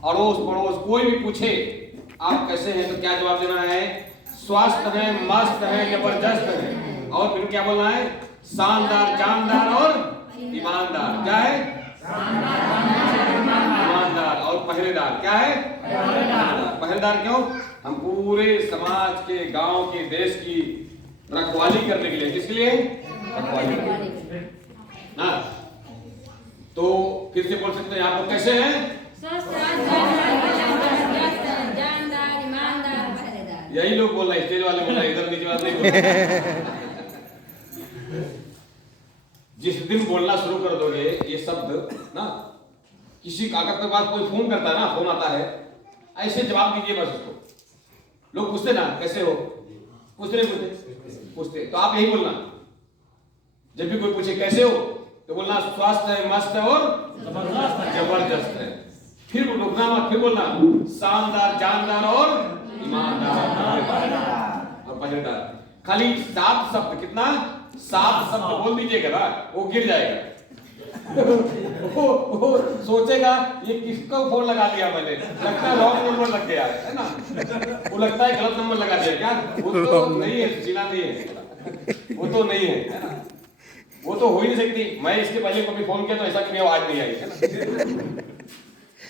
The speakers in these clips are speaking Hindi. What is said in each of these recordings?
अड़ोस पड़ोस कोई भी पूछे आप कैसे हैं तो क्या जवाब देना है? स्वस्थ है, मस्त है, जबरदस्त है। और फिर क्या बोलना है? शानदार, जानदार और ईमानदार। क्या है? ईमानदार और पहरेदार। क्या है? पहरेदार क्यों? हम पूरे समाज के, गांव के, देश की रखवाली करने के लिए। किसके लिए? रखवाली करने के लिए। हाँ, तो फिर से बोल सकते हैं आप लोग कैसे हैं? जानदार, ईमानदार, पहरेदार। यही लोग बोल रहे हैं, स्टेज वाले बोल रहे हैं, इधर नीचे वाले नहीं बोल रहे। जिस दिन बोलना शुरू कर दोगे ये शब्द ना, किसी कागज के बाद कोई फोन करता है ना, फोन आता है, ऐसे जवाब दीजिए बस उसको। लोग पूछते ना कैसे हो, पूछते नहीं पूछते, तो आप यही बोलना। जब भी कोई पूछे कैसे हो तो बोलना स्वस्थ है, मस्त है और जबरदस्त है। फिर रुकना मत, फिर बोलना शानदार, जानदार और ईमानदार और पहरेदार। खाली 7 शब्द, कितना? 7 शब्द बोल दीजिएगा ना, वो गिर जाएगा। वो सोचेगा ये किसको फोन लगा दिया मैंने, लगता है रॉन्ग नंबर लग गया है ना, वो लगता है गलत नंबर लगा दिया। क्या वो तो नहीं है, सुशीला नहीं है, वो तो नहीं है ना, वो तो हो ही नहीं सकती। मैं इसके पहले कभी फोन किया तो ऐसा कभी आवाज नहीं आई है ना।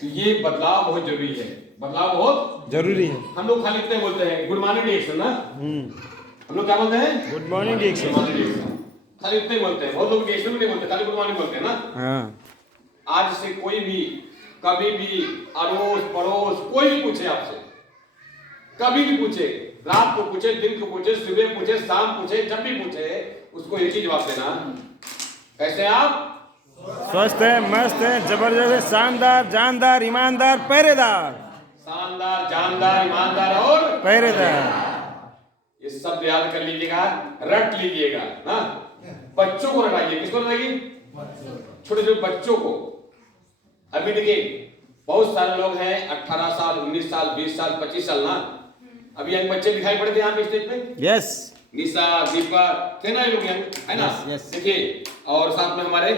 ये बदलाव बहुत जरूरी है, बदलाव बहुत जरूरी है। हम लोग खाली इतने बोलते हैं गुड मॉर्निंग डिएक्शन ना, हम लोग क्या बोलते हैं? गुड मॉर्निंग डिएक्शन। खाली इतने बोलते हैं, बहुत लोग डिएक्शन भी नहीं बोलते, खाली गुड मॉर्निंग बोलते हैं ना। हाँ, आज से कोई भी कभी भी अड़ोस पड़ोस कोई भी पूछे आपसे, कभी भी पूछे, रात को पूछे, दिन को पूछे, सुबह पूछे, शाम पूछे, जब भी पूछे, उसको एक ही जवाब देना, कैसे आप? स्वस्थ है, मस्त है, जबरदस्त है, शानदार, जानदार, ईमानदार, पहरेदार। शानदार, जानदार, ईमानदार और पहरेदार। ये शब्द याद कर लीजिएगा, रट लीजिएगा ना। बच्चों को रटाइए। किसको रटाइए? छोटे छोटे बच्चों को। अभी देखिए बहुत सारे लोग हैं 18 साल, 19 साल, 20 साल, 25 साल ना, अभी यंग बच्चे दिखाई पड़ते हैं यहाँ पे स्टेज पे। यस, निशा, दीपक, थे ना ये लोग यंग, है ना? देखिए, और साथ में हमारे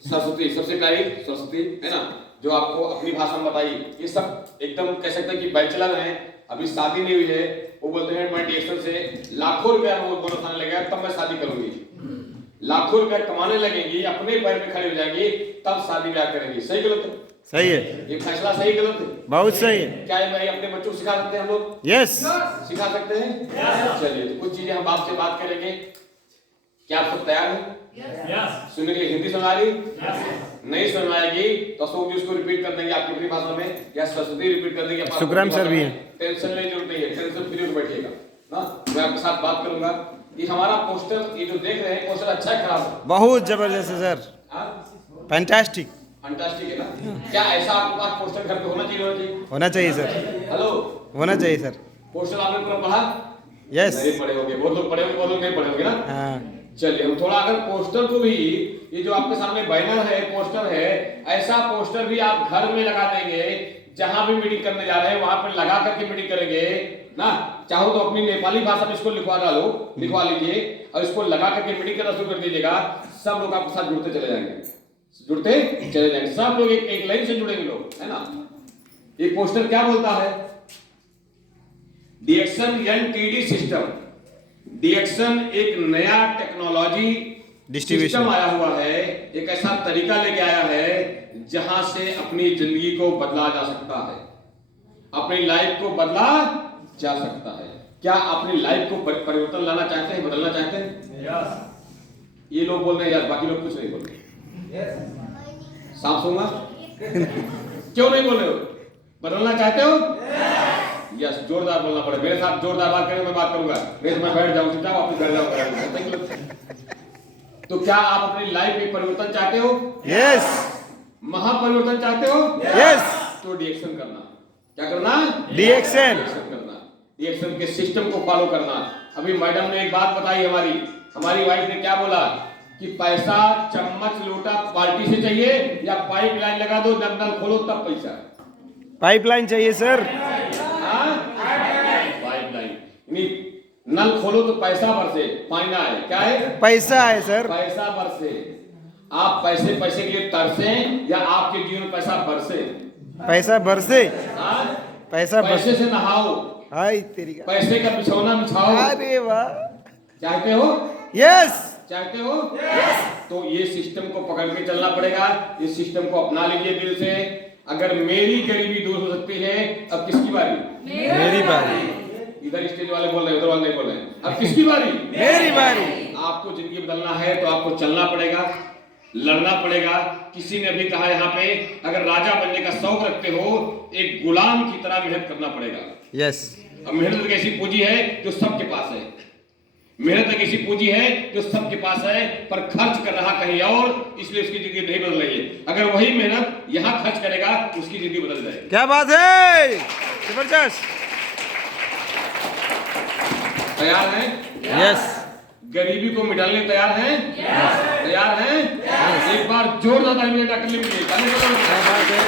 सरस्वती, सबसे प्यारी सरस्वती, है ना, जो आपको अपनी भाषा में बताई। ये सब एकदम कह सकते हैं कि बैचलर हैं, अभी शादी नहीं हुई है। वो बोलते हैं मैं डिएक्शन से लाखों रुपया वो दोनों खाने लगेगा तब मैं शादी करूंगी, लाखों रुपया कमाने लगेंगी, अपने पैर पे खड़े हो जाएंगी, तब शादी ब्याह करेंगी। सही गलत है? सही है, ये फैसला सही गलत है? बहुत सही है। क्या ये भाई अपने बच्चों को सिखा सकते हैं हम लोग? यस, सिखा सकते हैं। चलिए तो कुछ चीजें हम आपसे बात करेंगे। क्या आप सब तैयार हैं? सुनने के लिए? हिंदी समझ आ रही? नहीं समझ आएगी तो अशोक जी उसको रिपीट कर देंगे आपकी अपनी भाषा में, या सरस्वती रिपीट कर देंगे। सुग्राम सर भी है। टेंशन लेने की जरूरत नहीं है, टेंशन फ्री होकर बैठिएगा ना, मैं आपके साथ बात करूंगा। ये हमारा पोस्टर, ये जो देख रहे हैं पोस्टर, अच्छा है खराब है? बहुत जबरदस्त है सर, फैंटास्टिक। फैंटास्टिक है ना? क्या ऐसा आपके पास पोस्टर घर पे होना चाहिए? होना चाहिए सर, हेलो, होना चाहिए सर। पोस्टर आपने पूरा पढ़ा? यस, नहीं पढ़े होंगे, बहुत लोग पढ़े होंगे, बहुत लोग नहीं पढ़े होंगे ना। हाँ, चलिए हम थोड़ा अगर पोस्टर को भी, ये जो आपके सामने बैनर है, पोस्टर है, ऐसा पोस्टर भी आप घर में लगा देंगे, जहां भी मीटिंग करने जा रहे हैं वहां पर लगा करके मीटिंग करेंगे ना। चाहो तो अपनी नेपाली भाषा में इसको लिखवा डालो, लिखवा लीजिए और इसको लगा करके मीटिंग करना शुरू कर दीजिएगा। सब लोग आपके साथ जुड़ते चले जाएंगे, जुड़ते चले जाएंगे, सब लोग एक लाइन से जुड़ेंगे लोग, है ना। ये पोस्टर क्या बोलता है? डिएक्शन एनटीडी सिस्टम। डिएक्शन एक नया टेक्नोलॉजी सिस्टम आया हुआ है, एक ऐसा तरीका लेके आया है जहां से अपनी जिंदगी को बदला जा सकता है, अपनी लाइफ को बदला जा सकता है। क्या अपनी लाइफ को परिवर्तन लाना चाहते हैं, बदलना चाहते हैं? यस। ये लोग बोल रहे हैं यार, बाकी लोग कुछ नहीं बोल रहे। यस। सांप सूंगा क्यों नहीं बोल रहे हो? बदलना चाहते हो? यस, जोरदार बोलना पड़ेगा। मेरे साथ जोरदार बात करें, मैं बात करूंगा, नहीं तो मैं बैठ जाऊं, चुपचाप अपने घर जाऊं। तो क्या आप अपनी लाइफ में परिवर्तन चाहते हो? यस। महापरिवर्तन चाहते हो? यस। तो डिएक्शन करना। क्या करना? डिएक्शन करना, डिएक्शन के सिस्टम को फॉलो करना। अभी मैडम ने एक बात बताई, हमारी वाइफ ने क्या बोला कि पैसा चम्मच लोटा पार्टी से चाहिए या पाइपलाइन लगा दो, जब नल खोलो तब पैसा। पाइपलाइन चाहिए सर। पाइपलाइन, नल खोलो तो पैसा बरसे, पानी ना आए। क्या है? पैसा है सर, पैसा बरसे। आप पैसे के लिए तरसे या आपके जीवन में पैसा बरसे? पैसा बरसे, हाँ? पैसा पैसे बरसे। से नहाओ, हाय तेरी का। पैसे का बिछौना बिछाओ। अरे वाह। चाहते हो? यस। चाहते हो? तो ये सिस्टम को पकड़ के चलना पड़ेगा। इस सिस्टम को अपना लीजिए दिल से। अगर मेरी गरीबी दूर हो सकती है, अब किसकी बारी? मेरी बारी। इधर स्टेज वाले बोल रहे हैं, उधर वाले नहीं बोल रहे हैं। अब किसकी बारी? मेरी बारी। आपको जिंदगी बदलना है तो आपको चलना पड़ेगा, लड़ना पड़ेगा। किसी ने अभी कहा यहाँ पे, अगर राजा बनने का शौक रखते हो, एक गुलाम की तरह मेहनत करना पड़ेगा। यस। अब मेहनत एक ऐसी पूंजी है जो सबके पास है। मेहनत एक ऐसी पूंजी है जो सबके पास है, पर खर्च कर रहा कहीं और, इसलिए उसकी जिंदगी नहीं बदल रही है। अगर वही मेहनत यहाँ खर्च करेगा, उसकी जिंदगी बदल जाएगी। क्या बात है, जबरदस्त। तैयार हैं? यस। गरीबी को मिटाने तैयार हैं? तैयार हैं? एक बार जोरदार ताली डॉक्टर लिख लीजिए। क्या बात है।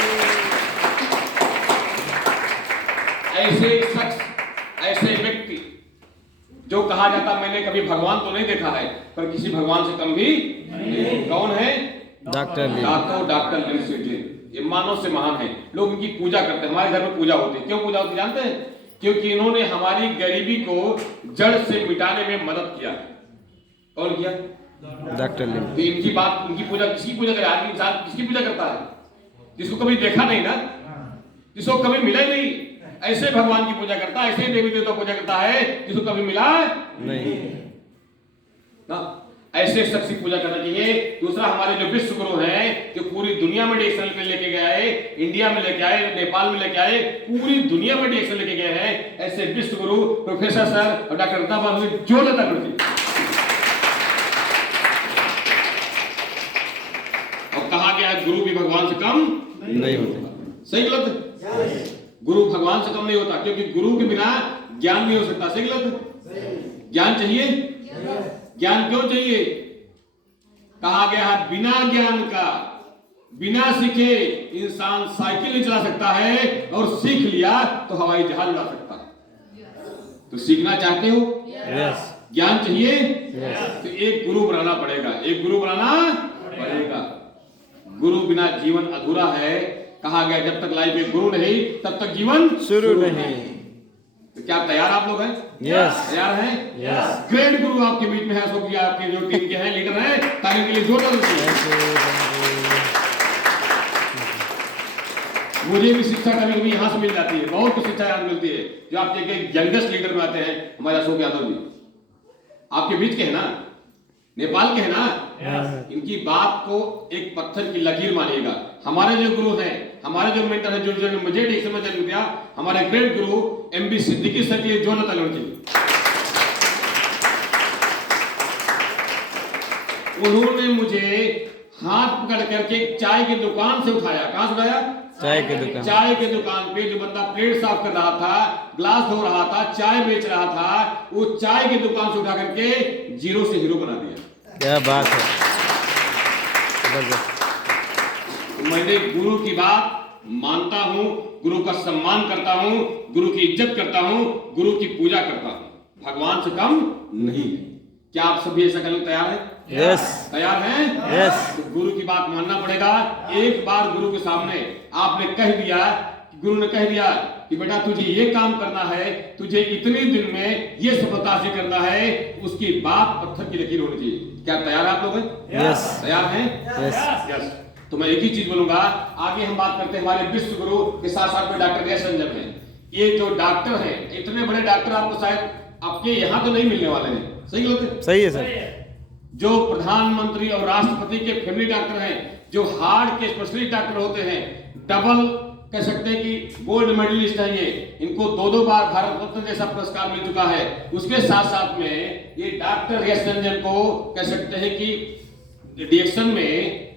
ऐसे शख्स, ऐसे व्यक्ति जो कहा जाता मैंने कभी भगवान तो नहीं देखा है, पर किसी भगवान से कम भी नहीं। कौन है? डॉक्टर लिन सीडलिंग। ये मानव से महान है। लोग इनकी पूजा करते हैं। हमारे घर में पूजा होती है। क्यों पूजा होती है जानते हैं? क्योंकि इन्होंने हमारी गरीबी को जड़ से मिटाने में मदद किया। कौन किया? डॉक्टर लिन। तो इनकी बात, इनकी पूजा किसकी पूजा करे? आदमी इंसान किसकी पूजा करता है? जिसको कभी देखा नहीं ना, जिसको कभी मिला ही नहीं, ऐसे भगवान की पूजा करता है, ऐसे देवी देवता पूजा करता है जिसको कभी मिला नहीं ना। ऐसे शख्स की पूजा करना चाहिए। दूसरा, हमारे जो विश्व गुरु हैं, जो पूरी दुनिया में डिक्शनरी पे लेके गए आए, इंडिया में लेके आए, नेपाल में लेके आए, पूरी दुनिया में डिक्शनरी लेके गए हैं, ऐसे विश्व गुरु प्रोफेसर सर और डॉक्टर रत्नाबाबू जोरदार ताली। और कहा गया गुरु भी भगवान से कम नहीं होते। सही गलत? गुरु भगवान से कम नहीं होता, क्योंकि गुरु के बिना ज्ञान नहीं हो सकता। सही गलत? ज्ञान चाहिए। ज्ञान क्यों चाहिए? कहा गया है बिना ज्ञान का, बिना सीखे इंसान साइकिल नहीं चला सकता है, और सीख लिया तो हवाई जहाज उड़ा सकता है। तो सीखना चाहते हो? यस। ज्ञान चाहिए? तो एक गुरु बनाना पड़ेगा। एक गुरु बनाना पड़ेगा। गुरु बिना जीवन अधूरा है। कहा गया जब तक लाइफ में गुरु नहीं, तब तक जीवन शुरू नहीं। तो क्या तैयार आप लोग हैं? यस। तैयार हैं? यस। ग्रेट गुरु आपके बीच में है। सो कि आपके जो टीम के हैं, लीडर हैं, ताली के लिए जोरदार मुझे भी शिक्षा कभी कभी यहाँ से मिल जाती है। बहुत कुछ शिक्षा यहाँ मिलती है। जो आपके यंगेस्ट लीडर में आते हैं, हमारे अशोक यादव जी, आपके बीच के हैं ना, नेपाल के हैं ना। इनकी बात को एक पत्थर की लकीर मानिएगा। हमारे जो गुरु हैं, हमारे जो मेंटर हैं, जो मुझे डिक्शन में जन्म दिया, हमारे ग्रेट गुरु एमबी सिद्दीकी सर की जोरदार ताली चाहिए। उन्होंने मुझे हाथ पकड़ करके चाय की दुकान से उठाया। कहां से उठाया? चाय की दुकान। चाय की दुकान पे जो बंदा प्लेट साफ कर रहा था, ग्लास धो रहा था, चाय बेच रहा था, वो चाय की दुकान से उठा करके जीरो से हीरो बना दिया। क्या बात है, जबरदस्त। मैंने गुरु की बात मानता हूं, गुरु का सम्मान करता हूं, गुरु की इज्जत करता हूं, गुरु की पूजा करता हूं। भगवान से कम नहीं। क्या आप सभी ऐसा करने तैयार हैं? यस। तैयार हैं? यस। तो गुरु की बात मानना पड़ेगा। एक बार गुरु के सामने आपने कह दिया, गुरु ने कह दिया कि बेटा तुझे ये काम करना है, तुझे इतने दिन में ये सफलता हासिल करना है, उसकी बात पत्थर की लकीर होनी चाहिए। क्या तैयार है आप लोग? यस। तैयार हैं? यस। यस। तो मैं एक ही चीज बोलूंगा। आगे हम बात करते हैं हमारे विश्व गुरु के साथ साथ में डॉक्टर एस संजय हैं। ये जो डॉक्टर हैं, इतने बड़े डॉक्टर आपको शायद आपके यहाँ तो नहीं मिलने वाले हैं। सही होते? सही है सर। जो प्रधानमंत्री और राष्ट्रपति के फैमिली डॉक्टर हैं, जो हार्ट के स्पेशलिस्ट डॉक्टर होते हैं, डबल कह सकते हैं कि गोल्ड मेडलिस्ट हैं ये, इनको 2-2 बार भारत रत्न जैसा पुरस्कार मिल चुका है। उसके साथ साथ में ये डॉक्टर एस संजय को कह सकते हैं कि डिएक्शन में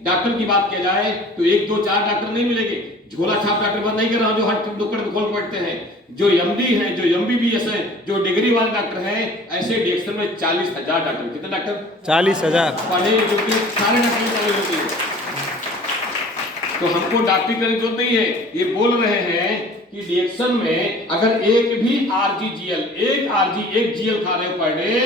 डॉक्टर की बात किया जाए तो 1, 2, 4 डॉक्टर नहीं मिलेंगे। झोला छाप डॉक्टर बात नहीं कर रहा हूं जो हर दुक्कड़ में खोल बैठते हैं। जो एमडी हैं, जो एमबीबीएस हैं, जो डिग्री वाले डॉक्टर हैं, ऐसे डिएक्शन में 40,000 डॉक्टर। कितने डॉक्टर? 40,000 पढ़े लिखे सारे डॉक्टर कॉलेज होते हैं। तो हमको डॉक्टरी करने की जरूरत नहीं है। ये बोल रहे हैं कि डिएक्शन में अगर एक भी आरजीजीएल, एक जीएल खा रहे हो पर डे,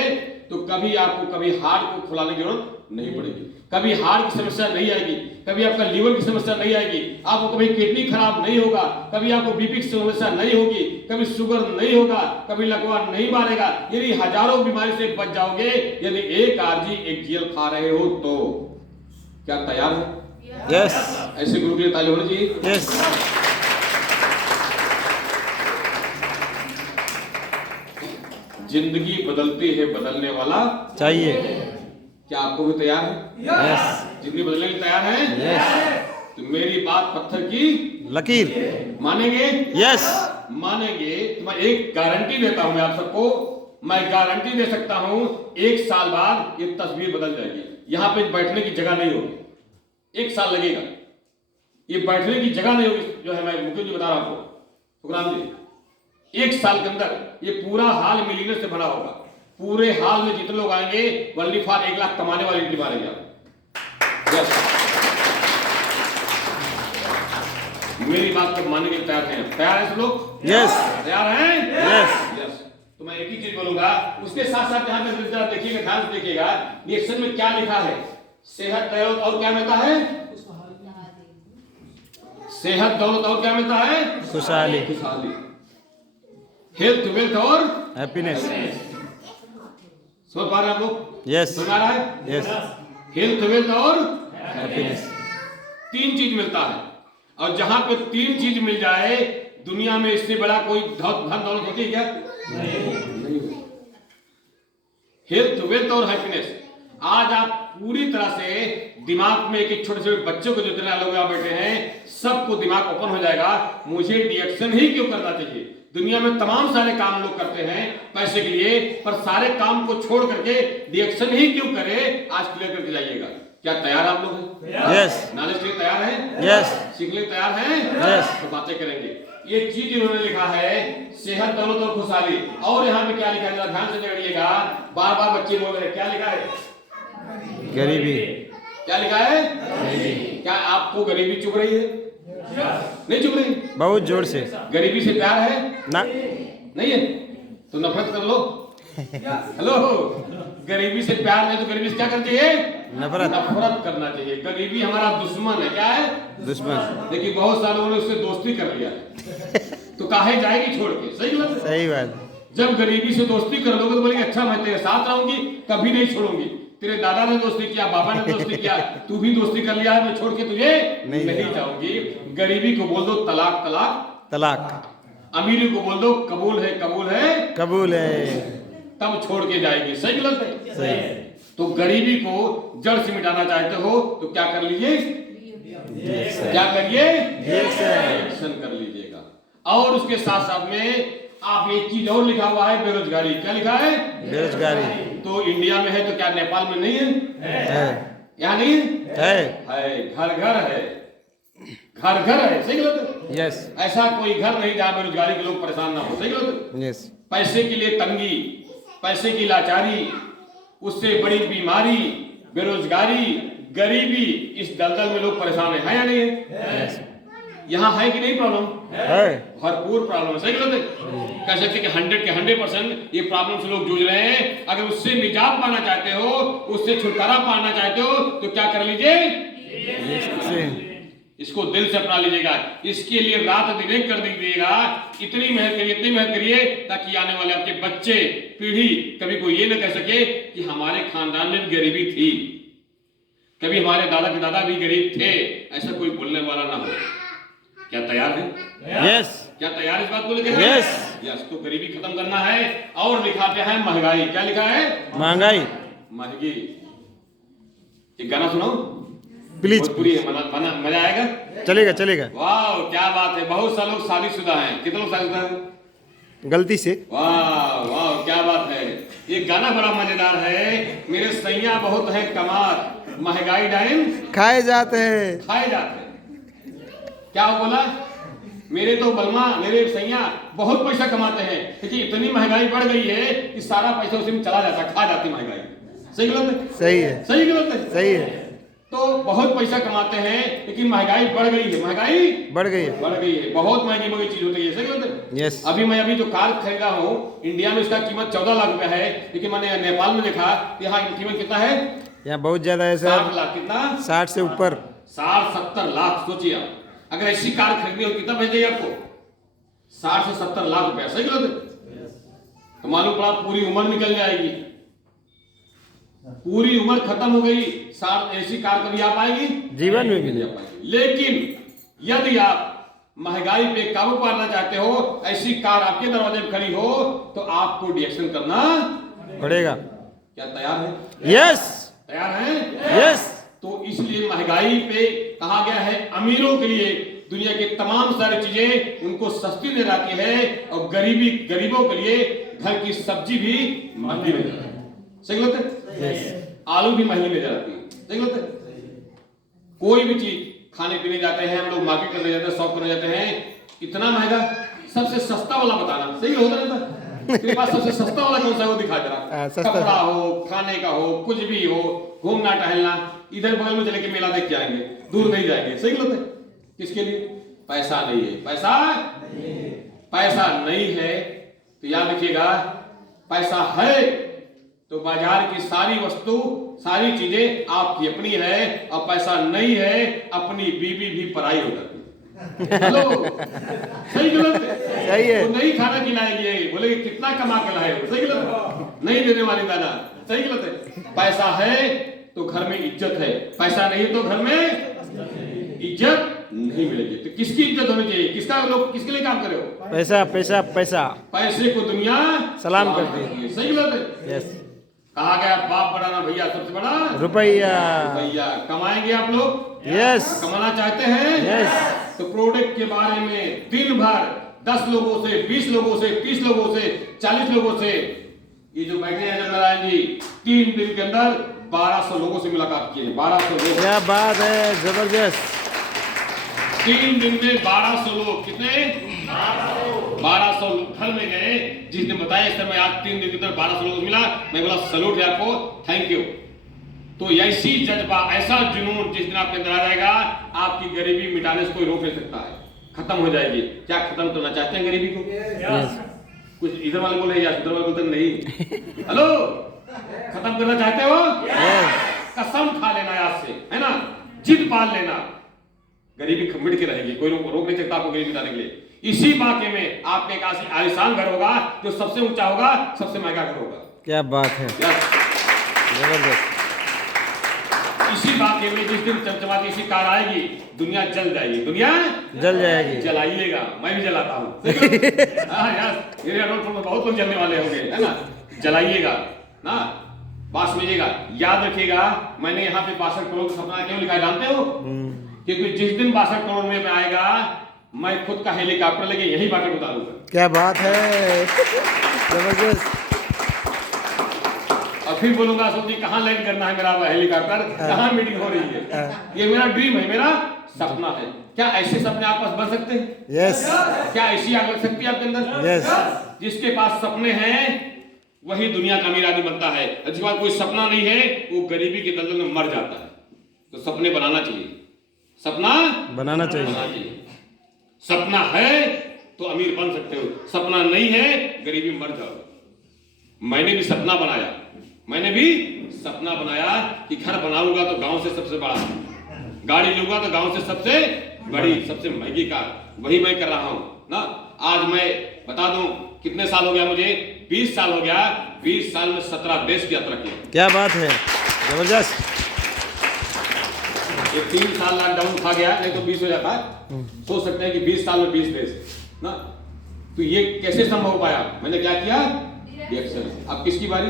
तो कभी आपको कभी हार्ट को खुलाने की जरूरत नहीं पड़ेगी। कभी हार्ट की समस्या नहीं आएगी, कभी आपका लीवर की समस्या नहीं आएगी, आपको कभी किडनी खराब नहीं होगा, कभी आपको बीपी की समस्या नहीं होगी, कभी शुगर नहीं होगा, कभी लकवा नहीं मारेगा। यदि हजारों बीमारी से बच जाओगे यदि एक आरजी एक जीएल खा रहे हो तो। क्या तैयार हो? यस ऐसे गुरु के लिए ताली होनी चाहिए। यस जिंदगी बदलती है, बदलने वाला चाहिए। क्या आपको भी तैयार है? यस जिंदगी बदलने के लिए तैयार है? यस तो मेरी बात पत्थर की लकीर। मानेंगे? यस मानेंगे तो मैं एक गारंटी देता हूं, मैं आप सबको मैं गारंटी दे सकता हूं, 1 साल बाद ये तस्वीर बदल जाएगी। यहां पे बैठने की जगह नहीं होगी, 1 साल लगेगा। ये बैठने की जगह नहीं होगी, जो है मैं मुकेश जी बता रहा हूं आपको, सुखराम जी, 1 साल के अंदर ये पूरा हाल मिलीनियर से भरा होगा। पूरे हाल में जितने लोग आएंगे वनली फॉर 1 लाख कमाने वाली एंट्री मारेंगे आप। यस, मेरी बात को मानने के लिए तैयार हैं? तैयार है सब लोग? यस तैयार हैं? Yes yes. तो मैं एक ही चीज बोलूंगा, उसके साथ साथ यहां पे जरा देखिएगा, ध्यान से देखिएगा, रिएक्शन में क्या लिखा है। सेहत दौलत और क्या मिलता है? सेहत दौलत और क्या मिलता है? खुशहाली खुशहाली। हेल्थ वेल्थ और हैप्पीनेस। समझ पा रहे हैं आप लोग? यस समझ आ रहा है? यस हेल्थ वेल्थ और हैप्पीनेस। 3 चीज मिलता है, और जहां पे 3 चीज मिल जाए दुनिया में इससे बड़ा कोई धन दौलत होती है क्या? नहीं। हेल्थ वेल्थ और हैप्पीनेस। आज आप पूरी तरह से दिमाग में एक छोटे छोटे बच्चों को जितने लोग यहाँ बैठे हैं सबको दिमाग ओपन हो जाएगा, मुझे डिएक्शन ही क्यों करना चाहिए। दुनिया में तमाम सारे काम लोग करते हैं पैसे के लिए, पर सारे काम को छोड़ करके डिएक्शन ही क्यों करे, आज क्लियर करके जाइएगा। क्या तैयार आप लोग? यस नॉलेज के लिए तैयार हैं? यस सीखने के लिए तैयार हैं? यस। तो बातें करेंगे। ये चीज इन्होंने लिखा है, सेहत दौलत और खुशहाली। और यहाँ पे क्या लिखा है, जरा ध्यान से देखिएगा, बार बार बच्चे बोल रहे हैं, क्या लिखा है? गरीबी। क्या लिखा है? क्या आपको गरीबी चुभ रही है? नहीं चुभ रही? बहुत जोर से। गरीबी से प्यार है? ना नहीं है तो नफरत कर लो। हेलो, गरीबी से प्यार नहीं तो गरीबी से क्या करना चाहिए? नफरत। नफरत करना चाहिए। गरीबी हमारा दुश्मन है। क्या है? दुश्मन। देखिए बहुत सारे लोगों ने उससे दोस्ती कर लिया है, तो काहे जाएगी छोड़ के? सही बात है। सही बात। जब गरीबी से दोस्ती कर लोगे तो बोलेंगे अच्छा मैं तेरे साथ रहूंगी, कभी नहीं छोड़ूंगी। तेरे दादा ने दोस्ती किया, बाबा ने दोस्ती किया, तू भी दोस्ती कर लिया, मैं छोड़ के तुझे नहीं जाऊंगी। गरीबी को बोल दो तलाक तलाक तलाक। अमीरी को बोल दो कबूल है कबूल है कबूल है। तब छोड़ के जाएगी। सही गलत है? सही। तो गरीबी को जड़ से मिटाना चाहते हो तो क्या कर लीजिए? क्या करिए? एक्शन कर लीजिएगा। और उसके साथ साथ में आप एक चीज और लिखा हुआ है, बेरोजगारी। क्या लिखा है? बेरोजगारी। तो इंडिया में है तो क्या नेपाल में नहीं है? यहाँ नहीं है। है, घर घर है, घर घर है। सही गलत है? यस ऐसा कोई घर नहीं जहाँ बेरोजगारी के लोग परेशान ना हो। सही गलत है? यस। पैसे के लिए तंगी, पैसे की लाचारी, उससे बड़ी बीमारी, बेरोजगारी, गरीबी, इस दलदल में लोग परेशान है या नहीं है? यहाँ है कि नहीं प्रॉब्लम? है। भरपूर प्रॉब्लम है। सही गलत है? कह सकते कि 100 के 100% ये प्रॉब्लम से लोग जूझ रहे हैं। अगर उससे निजात पाना चाहते हो, उससे छुटकारा पाना चाहते हो तो क्या कर लीजिए? इसको दिल से अपना लीजिएगा। इसके लिए रात दिन एक कर दीजिएगा। इतनी मेहनत करिए ताकि आने वाले आपके बच्चे पीढ़ी कभी कोई ये न कह सके कि हमारे खानदान में भी गरीबी थी, कभी हमारे दादा के दादा भी गरीब थे, ऐसा कोई बोलने वाला ना हो। क्या तैयार है? यस। क्या तैयार इस बात को लेकर? Yes yes. तो गरीबी खत्म करना है। और लिखा क्या है? महंगाई। क्या लिखा है? महंगाई। महंगी। एक गाना सुनाओ प्लीज। पूरी मजा आएगा? चलेगा चलेगा। वाह क्या बात है। बहुत सारे लोग शादीशुदा हैं। कितने लोग शादीशुदा हैं? गलती से। वाह वाह क्या बात है। ये गाना बड़ा मजेदार है। मेरे सैया बहुत है कमार, महंगाई डाइम खाए जाते हैं। खाए जाते हैं। क्या बोला? मेरे तो बलमा, मेरे सैया बहुत पैसा कमाते हैं, क्योंकि इतनी महंगाई बढ़ गई है कि सारा पैसा उसी में चला जाता, खा जाती महंगाई। सही गलत है? सही है। सही गलत है? सही है। तो बहुत पैसा कमाते हैं लेकिन महंगाई बढ़ गई है। महंगाई बढ़ गई है। बढ़ गई है। बहुत महंगी महंगी चीज होती है। सही गलत है? यस। अभी जो कार खरीदा हूँ, इंडिया में इसका कीमत 14 लाख रुपया है, लेकिन मैंने नेपाल में देखा यहाँ कीमत कितना है? यहाँ बहुत ज्यादा है 60 सर, लाख कितना 60 से ऊपर। 60-70 लाख सोचिए आप, अगर ऐसी कार खरीदनी हो कितना भेजेगी आपको? 60 से 70 लाख रुपया, सही गलत है? तो मालूम पड़ा पूरी उम्र निकल जाएगी, पूरी उम्र खत्म हो गई, 60 ऐसी कार कभी आ पाएगी? जीवन में भी नहीं नहीं। आ पाएगी। लेकिन यदि आप महंगाई पे काबू पाना चाहते हो, ऐसी कार आपके दरवाजे में खड़ी हो, तो आपको डिएक्शन करना पड़ेगा। क्या तैयार है? यस तैयार है? यस। तो इसलिए महंगाई पे कहा गया है अमीरों के लिए दुनिया की तमाम सारी चीजें उनको सस्ती मिल जाती है, और गरीबों के लिए घर की सब्जी भी महंगी मिल जाती है। सही गलत है? आलू भी महंगी मिल जाती है। सही गलत है? कोई भी चीज खाने पीने जाते हैं हम लोग, मार्केट करने जाते हैं, शॉप करने जाते हैं, इतना महंगा, सबसे सस्ता वाला बताना। सही होता रहता है तेरे पास सबसे सस्ता वाला कौन सा है वो दिखा जरा। कपड़ा हो, खाने का हो, कुछ भी हो, घूमना टहलना, इधर बगल में चले के मेला देख के आएंगे, दूर नहीं जाएंगे। सही गलत है? किसके लिए? पैसा नहीं है, पैसा नहीं है तो याद रखिएगा, पैसा है तो बाजार की सारी वस्तु सारी चीजें आपकी अपनी है, और पैसा नहीं है अपनी बीवी भी पराई हो जाती है। हेलो, सही गलत है? सही है। वो नहीं खाना खिलाएगी, बोले कितना कमा के लाए, सही गलत? नहीं देने वाली दादा, सही गलत है? पैसा है तो घर में इज्जत है, पैसा नहीं तो घर में इज्जत नहीं मिलेगी। तो किसकी इज्जत होनी चाहिए? किसका लोग किसके लिए काम करे हो? पैसा पैसा पैसा। पैसे को दुनिया सलाम करती है। सही गलत है? यस। कहा गया बाप बड़ा ना भैया, सबसे बड़ा रुपया। भैया। कमाएंगे आप लोग? यस। कमाना चाहते हैं? यस। तो प्रोडक्ट के बारे में दिन भर 10 लोगों से, 20 लोगों से, 30 लोगों से, 40 लोगों से, ये जो बैठे हैं नारायण जी, 3 दिन के अंदर 1200 लोगों से मुलाकात किए। 1200 लोग। क्या बात है, जबरदस्त। 3 दिन में 1200 लोग। कितने? 1200 घर में गए। जिसने बताया इस समय आज 3 दिन के अंदर 1200 लोग मिला, मैं बोला सैल्यूट है आपको, थैंक यू। तो ऐसी जज्बा, ऐसा जुनून जिस दिन आपके अंदर आ जाएगा, आपकी गरीबी मिटाने से कोई रोक नहीं सकता है, खत्म हो जाएगी। क्या खत्म करना चाहते हैं गरीबी को? कुछ इधर वाले बोले या उधर वाले बोलते नहीं। हेलो, खत्म करना चाहते हो? कसम खा लेना आज से, है ना, जिद पाल लेना, गरीबी मिट के रहेगी, कोई रोक नहीं सकता आपको गरीबी मिटाने के लिए। इसी वाक्य में आपके एक आलिशान घर होगा, जो सबसे ऊंचा होगा, सबसे महंगा घर होगा। क्या बात है, जबरदस्त। इसी वाक्य में जिस दिन चमचमाती सी कार आएगी, दुनिया जल जाएगी, दुनिया जल जाएगी। जलाइएगा, मैं भी जलाता हूँ। हाँ यार, मेरे अड़ोस में बहुत लोग जलने वाले होंगे, है ना? जलाइएगा ना, बात समझिएगा, याद रखिएगा। मैंने यहाँ पे 62 करोड़ का सपना क्यों लिखा है जानते हो? क्योंकि जिस दिन 62 करोड़ में आएगा, मैं खुद का हेलीकॉप्टर लेके यही बातें उतारूंगा। क्या बात है, जबरदस्त। और फिर बोलूंगा सोची कहाँ लैंड करना है मेरा हेलीकॉप्टर, कहाँ मीटिंग हो रही है। ये मेरा ड्रीम है, मेरा सपना है। क्या ऐसे सपने आप पास बन सकते हैं? यस। क्या ऐसी आग लग सकती है आपके अंदर? यस। जिसके पास सपने हैं वही दुनिया का अमीर आदमी बनता है, जिसके पास कोई सपना नहीं है वो गरीबी के दलदल में मर जाता है। तो सपने बनाना चाहिए, सपना बनाना चाहिए। सपना है तो अमीर बन सकते हो, सपना नहीं है गरीबी में मर जाओ। मैंने भी सपना बनाया, कि घर बनाऊंगा तो गांव से सबसे बड़ा, गाड़ी लूंगा तो गांव से सबसे बड़ी, सबसे महंगी कार, वही मैं कर रहा हूं ना। आज मैं बता दूं कितने साल हो गया मुझे, 20 साल हो गया। 20 साल में 17 देश की यात्रा की। क्या बात है, जबरदस्त। ये 3 साल लॉकडाउन खा गया, नहीं तो 20 हो जाता है। सोच सकते हैं कि 20 साल में 20 देश ना, तो ये कैसे संभव हो पाया? मैंने क्या किया? रिएक्शन। अब किसकी बारी?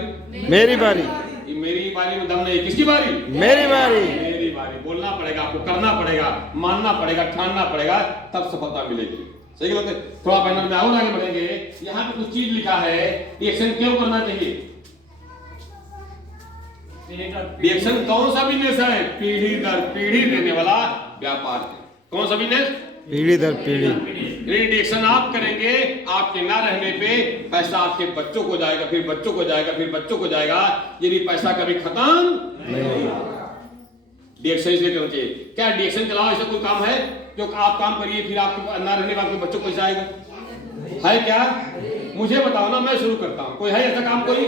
मेरी बारी। ये मेरी बारी में दम नहीं, किसकी बारी? मेरी बारी। मेरी बारी। बोलना पड़ेगा आपको, करना पड़ेगा, मानना पड़ेगा, ठानना पड़ेगा, तब सफलता मिलेगी। सही गलत है? थोड़ा पैनल में और आगे बढ़ेंगे। यहाँ पे कुछ चीज लिखा है, रिएक्शन क्यों करना चाहिए? रिएक्शन कौन सा बिजनेस है? पीढ़ी दर पीढ़ी देने वाला व्यापार है। कौन सा बिजनेस? पीढ़ी दर पीढ़ी। रिएक्शन आप करेंगे, आपके ना रहने पे पैसा आपके बच्चों को जाएगा, फिर बच्चों को जाएगा, फिर बच्चों को जाएगा, ये भी पैसा कभी खत्म नहीं होगा। रिएक्शन इसलिए करना चाहिए। क्या रिएक्शन के अलावा ऐसा कोई काम है जो आप काम करिए फिर आपके ना रहने वाले बच्चों को पैसा आएगा? है क्या? मुझे बताओ ना, मैं शुरू करता हूँ। कोई है ऐसा काम? कोई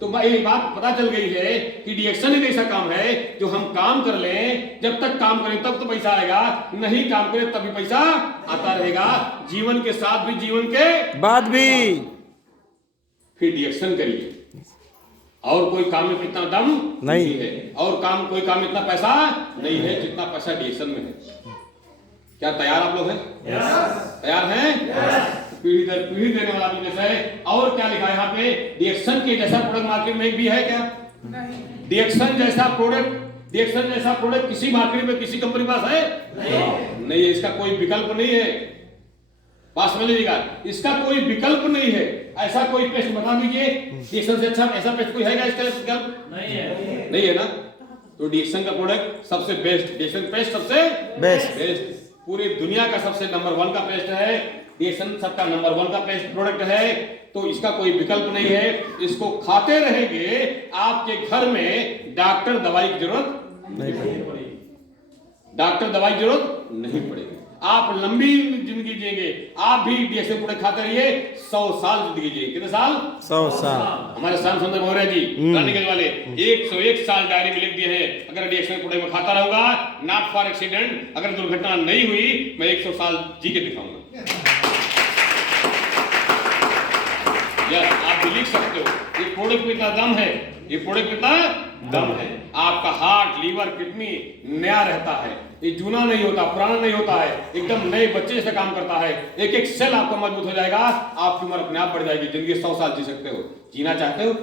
तो ये बात पता चल गई है कि डिएक्शन एक ऐसा काम है जो हम काम कर लें, जब तक काम करें तब तो पैसा आएगा, नहीं काम करें तभी पैसा आता रहेगा, जीवन के साथ भी जीवन के बाद भी। फिर डिएक्शन करिए। और कोई काम में इतना दम नहीं है, और कोई काम में इतना पैसा नहीं है जितना पैसा डिएक्शन में है। क्या तैयार आप लोग हैं? तैयार हैं? पीढ़ी दर पीढ़ी देने वाला बिजनेस है। और क्या लिखा है यहाँ पे? डिएक्शन के जैसा प्रोडक्ट मार्केट में भी है क्या? नहीं। डिएक्शन जैसा प्रोडक्ट किसी मार्केट में किसी कंपनी के पास है? नहीं है। इसका कोई विकल्प नहीं है। बात समझ लीजिएगा, इसका कोई विकल्प नहीं है। ऐसा कोई पेस्ट बता दीजिए डिएक्शन से अच्छा ऐसा पेस्ट कोई है क्या? इसका विकल्प नहीं है ना। तो डिएक्शन का प्रोडक्ट सबसे बेस्ट, डिएक्शन पेस्ट सबसे बेस्ट, पूरी दुनिया का सबसे नंबर 1 का पेस्ट है। डिएक्शन सबका नंबर 1 का पेस्ट प्रोडक्ट है, तो इसका कोई विकल्प नहीं है। इसको खाते रहेंगे, आपके घर में डॉक्टर दवाई की जरूरत नहीं पड़ेगी। डॉक्टर दवाई की जरूरत नहीं पड़ेगी। आप लंबी जिंदगी जिएंगे। आप भी डिएक्शन प्रोडक्ट खाते रहिए, 100 साल जिंदगी जिए। कितने साल? 100 साल। हमारे श्याम सुंदर मौर्य जी रानीगंज वाले 101 साल डायरी में लिख दिए हैं, अगर डिएक्शन प्रोडक्ट में खाता रहूंगा, नॉट फॉर एक्सीडेंट, अगर दुर्घटना नहीं हुई, मैं 100 साल जी के दिखाऊंगा। यस, आप भी लिख सकते हो। ये प्रोडक्ट में इतना दम है, ये प्रोडक्ट में इतना दम है। आपका हार्ट, लीवर, किडनी नया रहता है, ये जूना नहीं होता, पुराना नहीं होता है, एकदम नए बच्चे से काम करता है। एक एक सेल आपका मजबूत हो जाएगा, आपकी उम्र अपने आप बढ़ जाएगी। जिंदगी 100 साल जी सकते हो। जीना चाहते हो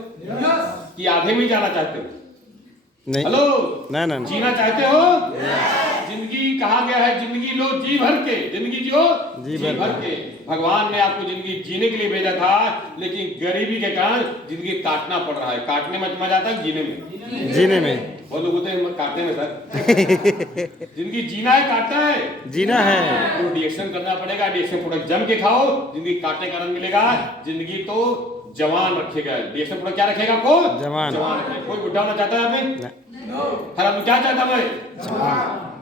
कि आधे में जाना चाहते हो? नहीं। हेलो, नहीं। जीना चाहते हो? जिंदगी कहा गया है, जिंदगी लो जी भर के, जिंदगी जियो जी भर के। भगवान ने आपको जिंदगी जीने के लिए भेजा था, लेकिन गरीबी के कारण जिंदगी काटना पड़ रहा है। काटने में मजा आता है, जीने में बहुत लोग होते हैं काटने में सर। जिंदगी जीना है, काटना है, जीना है। तो डिएक्शन करना पड़ेगा। डिएक्शन प्रोडक्ट जम के खाओ, जिंदगी काटने का आनंद मिलेगा। जिंदगी तो जवान रखेगा। डिएक्शन प्रोडक्ट क्या रखेगा आपको? जवान रखेगा। कोई बुढ़ा होना चाहता है आपने? हर आदमी क्या चाहता है?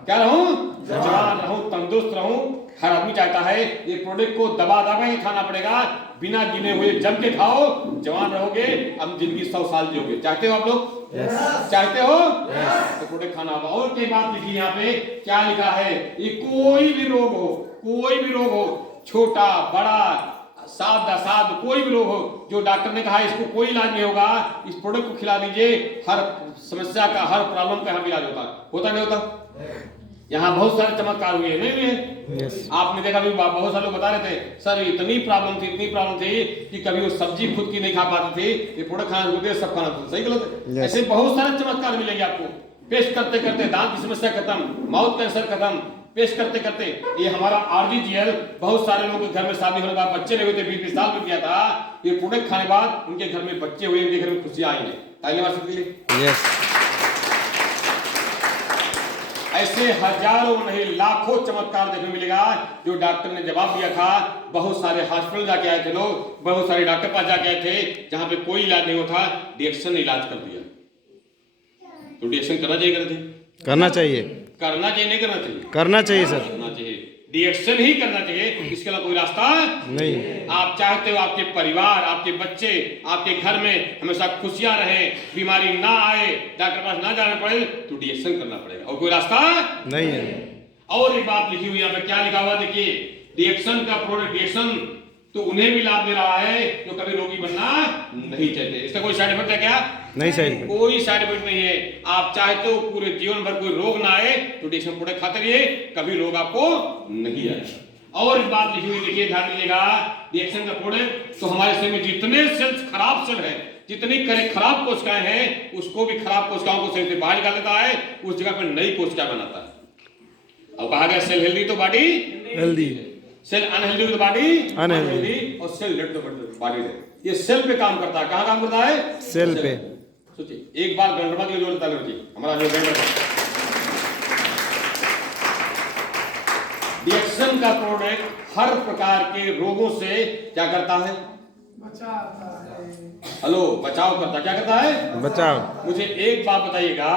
क्या रहूं? जवान रहूं, तंदुरुस्त रहूं। हर आदमी चाहता है। ये प्रोडक्ट को दबा के खाना पड़ेगा, बिना गिने हुए जम के खाओ, जवान रहोगे, अब जिंदगी 100 साल जियोगे। चाहते हो आप लोग? चाहते हो? तो प्रोडक्ट खाना होगा। और कई बात लिखी यहाँ पे, क्या लिखा है? ये कोई भी रोग हो, छोटा बड़ा, साध कोई भी रोग हो, जो डॉक्टर ने कहा इसको कोई इलाज नहीं होगा, इस प्रोडक्ट को खिला दीजिए, हर समस्या का, हर प्रॉब्लम का इलाज होता नहीं होता? यहाँ बहुत सारे चमत्कार हुए, नहीं हुए? आपने देखा भी, बहुत सारे लोग बता रहे थे सर इतनी प्रॉब्लम थी कि कभी वो सब्जी खुद की नहीं खा पाते थे, ये प्रोडक्ट खाना शुरू सब खाना था। सही गलत? ऐसे बहुत सारे चमत्कार मिलेंगे आपको। पेस्ट करते करते दांत की समस्या खत्म, माउथ कैंसर खत्म, पेस्ट करते करते। ये हमारा RGGL, बहुत सारे लोगों के घर में शादी होने के बाद बच्चे नहीं हुए थे, 20 साल में किया था। ये प्रोडक्ट खाने बाद उनके घर में बच्चे हुए, उनके घर में खुशियां आई है। ऐसे हजारों नहीं लाखों चमत्कार देखने मिलेगा, जो डॉक्टर ने जवाब दिया था। बहुत सारे हॉस्पिटल जाके आए थे लोग, बहुत सारे डॉक्टर पास जाके आए थे, जहां पे कोई इलाज नहीं होता, डिएक्शन ने इलाज कर दिया। तो डिएक्शन करना चाहिए? करना चाहिए। नहीं करना चाहिए? करना चाहिए सर, करना चाहिए। डिएक्शन ही करना चाहिए, इसके अलावा कोई रास्ता नहीं। आप चाहते हो आपके परिवार, आपके बच्चे, आपके घर में हमेशा खुशियां रहे, बीमारी ना आए, डॉक्टर पास ना जाना पड़े, तो डिएक्शन करना पड़ेगा, और कोई रास्ता नहीं है। और एक बात लिखी हुई यहाँ पे, क्या लिखा हुआ देखिए, डिएक्शन का प्रोडक्ट, डिएक्शन तो उन्हें भी लाभ दे रहा है जो कभी रोगी बनना नहीं चाहते। इसका कोई साइड इफेक्ट है क्या? नहीं, साइड कोई साइड इफेक्ट नहीं है। आप चाहते हो पूरे जीवन भर कोई रोग ना आए, तो डिएक्शन प्रोडक्ट खाते रहिए, कभी रोग आपको नहीं आएगा। और एक बात लिखी हुई देखिए, ध्यान दीजिएगा, डिएक्शन का प्रोडक्ट तो हमारे शरीर में जितने सेल्स खराब सेल है, जितनी खराब कोशिकाएं हैं, उसको भी खराब कोशिकाओं को शरीर से बाहर निकाल देता है, उस जगह पर नई कोशिका बनाता है। और कहा गया सेल हेल्दी तो बॉडी हेल्दी, सेल अनहेल्दी तो बॉडी अनहेल्दी, और सेल डेड तो बॉडी डेड। ये सेल पे काम करता है। कहां काम करता है? सेल पे। सोचिए, एक बार गंडमा के लिए जोड़ देता है हमारा जो गंडमा। डिएक्शन का प्रोडक्ट हर प्रकार के रोगों से क्या करता है? बचाता है। हेलो, बचाव करता, क्या करता है? बचाव। मुझे एक बात बताइएगा,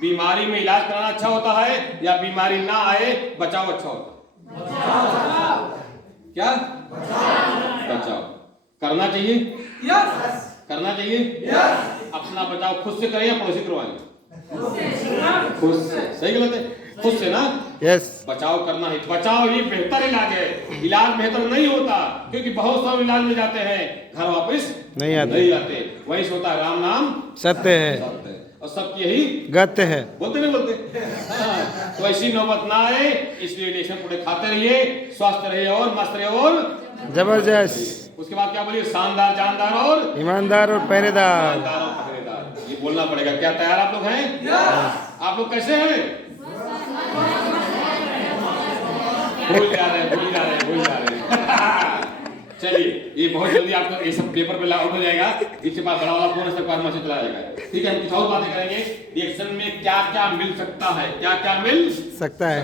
बीमारी में इलाज कराना अच्छा होता है या बीमारी ना आए बचाव अच्छा होता है? क्या? बचाव करना चाहिए। करना चाहिए। अपना बचाव खुद से करें या पड़ोसी करवाएंगे? खुद से। सही गलत है? खुद से ना। यस। बचाव करना ही, बचाव ही बेहतर इलाज है। इलाज बेहतर नहीं होता, क्योंकि बहुत सारे इलाज में जाते हैं, घर वापस नहीं आते। वही से होता है राम नाम सत्य है सत्य है, और सबकी यही गत्य है। बोलते नहीं बोलते? हाँ। तो ऐसी नौबत ना आए, इसलिए इंजेक्शन पूरे खाते रहिए, स्वस्थ रहिए और मस्त रहिए और जबरदस्त। उसके बाद क्या बोलिए? शानदार, जानदार और ईमानदार और पहरेदार। ईमानदार और पहरेदार। ये बोलना पड़ेगा। क्या तैयार आप लोग हैं? आप लोग कैसे हैं? भूल जा रहे हैं। चलिए, ये बहुत जल्दी आपको ये सब पेपर पे लागू हो जाएगा। इसके बाद बड़ा वाला फोन से पार मैसेज चला जाएगा। ठीक है, हम कुछ और बातें करेंगे। रिएक्शन में क्या क्या मिल सकता है, क्या क्या मिल सकता है।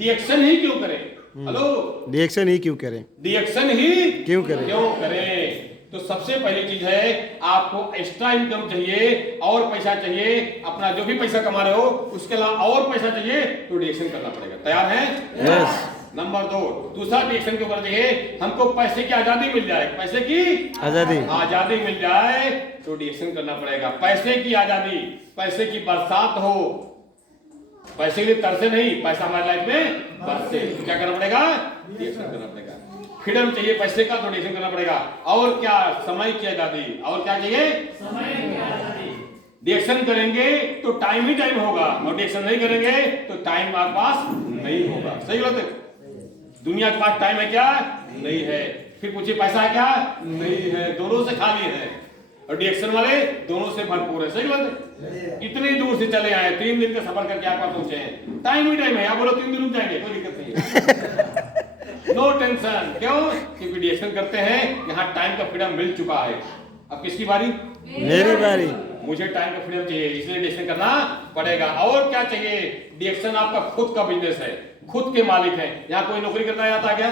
रिएक्शन ही क्यों करें? हेलो, रिएक्शन ही क्यों करें? रिएक्शन ही क्यों करें? तो सबसे पहली चीज है, आपको एक्स्ट्रा इनकम चाहिए और पैसा चाहिए, अपना जो भी पैसा कमा रहे हो उसके अलावा और पैसा चाहिए, तो रिएक्शन करना पड़ेगा। तैयार हैं? यस। नंबर 2, दूसरा रिएक्शन क्यों करना चाहिए? हमको पैसे की आजादी मिल जाए, पैसे की आजादी मिल जाए तो रिएक्शन करना पड़ेगा। पैसे की आजादी, पैसे की बरसात हो, पैसे के लिए तरसे नहीं, पैसा हमारी लाइफ में बरसे, तो क्या करना पड़ेगा? रिएक्शन करना पड़ेगा। फ्रीडम चाहिए पैसे का, तो रिएक्शन करना पड़ेगा। और क्या? समय की आजादी। और क्या चाहिए? समय की आजादी। रिएक्शन करेंगे तो टाइम ही टाइम होगा, और रिएक्शन नहीं करेंगे तो टाइम आपके पास नहीं होगा। सही गलत है? दुनिया के पास टाइम है क्या? नहीं है। फिर पूछिए पैसा है क्या? नहीं है। दोनों से खाली है, और रिएक्शन वाले दोनों से भरपूर है। सही बात है? इतनी दूर से चले आए, 3 दिन का सफर करके आप पहुंचे हैं, टाइम ही टाइम है। आप बोलो 3 दिन रुक जाएंगे, कोई दिक्कत नहीं है। No tension. क्यों? क्योंकि रिएक्शन करते हैं, यहाँ टाइम का फ्रीडम मिल चुका है। अब किसकी बारी? मेरी बारी। मुझे टाइम का फ्रीडम चाहिए, इसलिए रिएक्शन करना पड़ेगा। और क्या चाहिए? रिएक्शन आपका खुद का बिजनेस है, खुद के मालिक है। यहाँ कोई नौकरी करता आता क्या?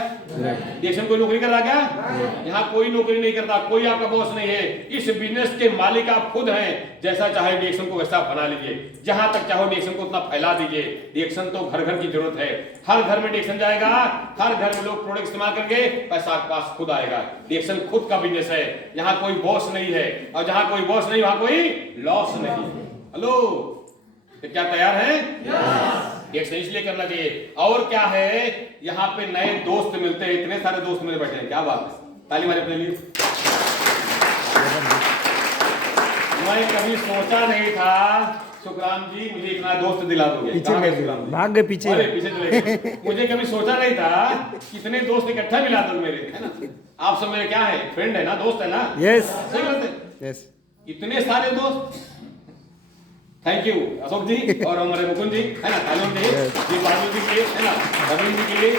रिएक्शन कोई नौकरी कर रहा क्या? यहाँ कोई नौकरी नहीं करता, कोई आपका बॉस नहीं है। इस बिजनेस के मालिक आप खुद हैं। जैसा चाहे रिएक्शन को वैसा बना लीजिए, जहां तक चाहो रिएक्शन को उतना फैला दीजिए। रिएक्शन तो घर घर की जरूरत है, हर घर में रिएक्शन जाएगा, हर घर में लोग प्रोडक्ट इस्तेमाल करेंगे, पैसा आपके पास खुद आएगा। रिएक्शन खुद का बिजनेस है, यहाँ कोई बॉस नहीं है, और जहां कोई बॉस नहीं वहां कोई लॉस नहीं। हेलो, तो क्या तैयार है? रिएक्शन इसलिए करना चाहिए। और क्या है? यहाँ पे नए दोस्त मिलते हैं, इतने सारे दोस्त मेरे बैठे हैं, क्या बात है? ताली मारे अपने लिए। मैं कभी सोचा नहीं था सुखराम जी मुझे इतना दोस्त दिला दोगे। भाग गए पीछे। पीछे चले गए। मुझे कभी सोचा नहीं था कितने दोस्त इकट्ठा मिला दो मेरे, है ना? आप सब मेरे क्या है? फ्रेंड है ना, दोस्त है ना? यस। सही बात है। यस। इतने सारे दोस्त। थैंक यू अशोक जी और हमारे मुकुंद जी, है ना, तालियों जी, बाबू जी के, है ना, रविंद्र जी के लिए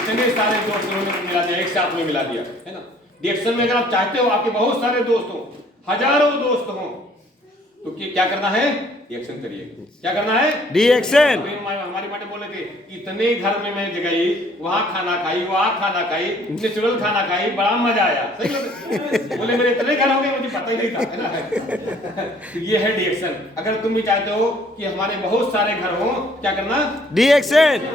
इतने सारे दोस्त उन्होंने मिला दिया, एक साथ में मिला दिया, है ना। रिएक्शन में अगर आप चाहते हो आपके बहुत सारे दोस्त हो, हजारों दोस्त हो, तो क्या करना है? रिएक्शन करिए। क्या करना है? रिएक्शन। हमारी माँ बोले थे, इतने घर में मैं गई, वहां खाना खाई, वहां खाना खाई, नेचुरल खाना खाई, बड़ा मजा आया। सही बोले, मेरे इतने घर हो गए मुझे पता ही नहीं था, है ना। ये है रिएक्शन। अगर तुम भी चाहते हो कि हमारे बहुत सारे घर हो, क्या करना? रिएक्शन।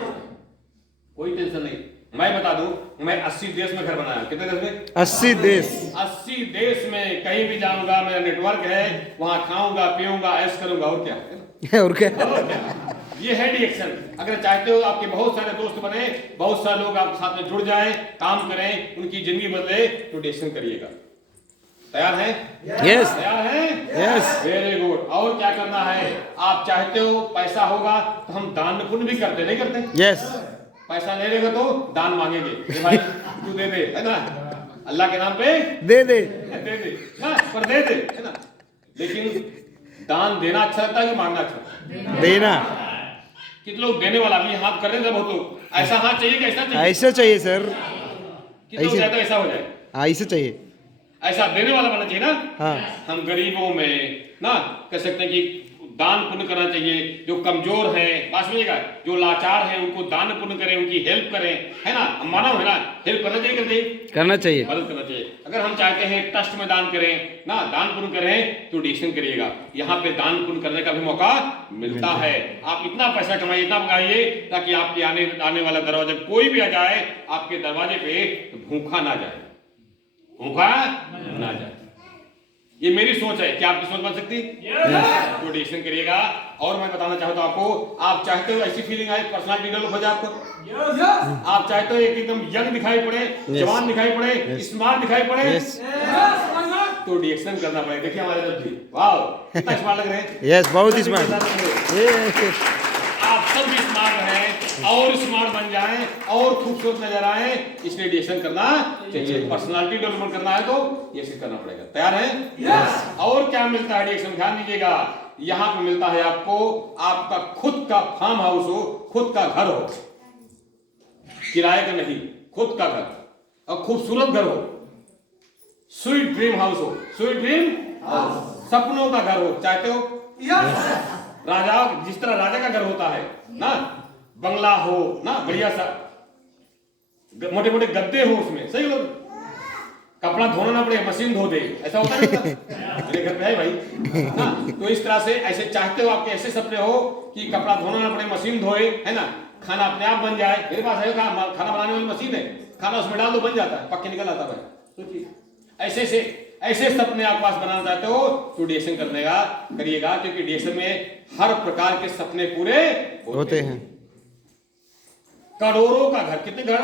कोई टेंशन नहीं, मैं बता दूं, मैं 80 देश में घर बनाया। कितने देश में? 80 देश। 80 देश में कहीं भी जाऊंगा, मेरा नेटवर्क है, वहां खाऊंगा, पीऊंगा, ऐश करूंगा, और क्या? और क्या? ये है रिएक्शन। अगर चाहते हो आपके बहुत सारे दोस्त बने, बहुत सारे लोग आपके साथ में जुड़ जाएं, काम करें, उनकी जिंदगी बदले, तो रिएक्शन करिएगा। तैयार है? यस। तैयार है? यस। Very good. और क्या करना है? आप चाहते हो पैसा होगा तो हम दान पुण्य भी करते, नहीं करते? यस। पैसा नहीं देगा तो दान मांगेंगे, भाई तू दे दे, है ना, अल्लाह के नाम पे दे दे ना, पर दे दे, है ना। लेकिन दान देना अच्छा लगता है कि मांगना अच्छा? देना। कितने लोग देने वाला भी हाथ कर रहे हैं? बहुत लोग ऐसा हाथ चाहिए कि ऐसा चाहिए? ऐसा चाहिए सर। कितने लोग चाहते ऐसा हो जाए? ऐसा चाहिए, ऐसा देने वाला बनना चाहिए ना। हाँ। हम गरीबों में ना कह सकते हैं कि दान पुण्य करना चाहिए। जो कमजोर हैं, बात सुनिएगा, जो लाचार हैं, उनको दान पुण्य करें, उनकी हेल्प करें, है ना। हम मानव है ना, हेल्प करना चाहिए, करना चाहिए, मदद करना चाहिए। अगर हम चाहते हैं ट्रस्ट में दान करें ना, दान पुण्य करें, तो रिएक्शन करिएगा। यहाँ पे दान पुण्य करने का भी मौका मिलता है। आप इतना पैसा कमाइए, इतना मंगाइए, ताकि आपके आने वाला दरवाजा कोई भी आ जाए, आपके दरवाजे पे भूखा ना जाए, भूखा ना जाए। ये मेरी सोच है, क्या आपकी सोच बन सकती? तो डिएक्शन करिएगा। और मैं बताना चाहता हूं आपको, आप चाहते हो ऐसी फीलिंग आए, पर्सनालिटी डेवलप हो जाए आपको? आप चाहते हो एक एकदम यंग दिखाई पड़े, जवान दिखाई पड़े, स्मार्ट दिखाई पड़े, तो डिएक्शन करना पड़ेगा। देखिए हमारे रजत जी, वाह कितना स्मार्ट लग रहे हैं। यस, बहुत स्मार्ट। आप सब भी स्मार्ट रहें और स्मार्ट बन जाएं और खूबसूरत नजर आए, इसलिए डिएक्शन करना चाहिए। पर्सनालिटी डेवलपमेंट करना है तो ये करना पड़ेगा। तैयार है? यस। और क्या मिलता है डिएक्शन? ध्यान दीजिएगा, यहाँ पे मिलता है आपको, आपका खुद का फार्म हाउस हो, खुद का घर हो, किराए का नहीं, खुद का घर, और खूबसूरत घर हो, स्वीट ड्रीम हाउस हो, स्वीट ड्रीम हाउस, सपनों का घर हो। चाहते हो? यस। राजा, जिस तरह राजा का घर होता है ना, बंगला हो ना, बढ़िया सा, मोटे मोटे गद्दे हो उसमें, सही लोग, कपड़ा धोना ना पड़े, मशीन धो दे, ऐसा होता है मेरे घर पे है भाई ना। तो इस तरह से ऐसे चाहते हो, आपके ऐसे सपने हो कि कपड़ा धोना ना पड़े, मशीन धोए, है ना, खाना अपने आप बन जाए। मेरे पास है खाना बनाने वाली मशीन है, खाना उसमें डाल दो, बन जाता है, पक्के निकल आता है। सोचिए ऐसे सपने आप पास बनाना चाहते हो तो डिएक्शन करिएगा, क्योंकि डिएक्शन में हर प्रकार के सपने पूरे होते हैं। करोड़ों का घर, कितने घर?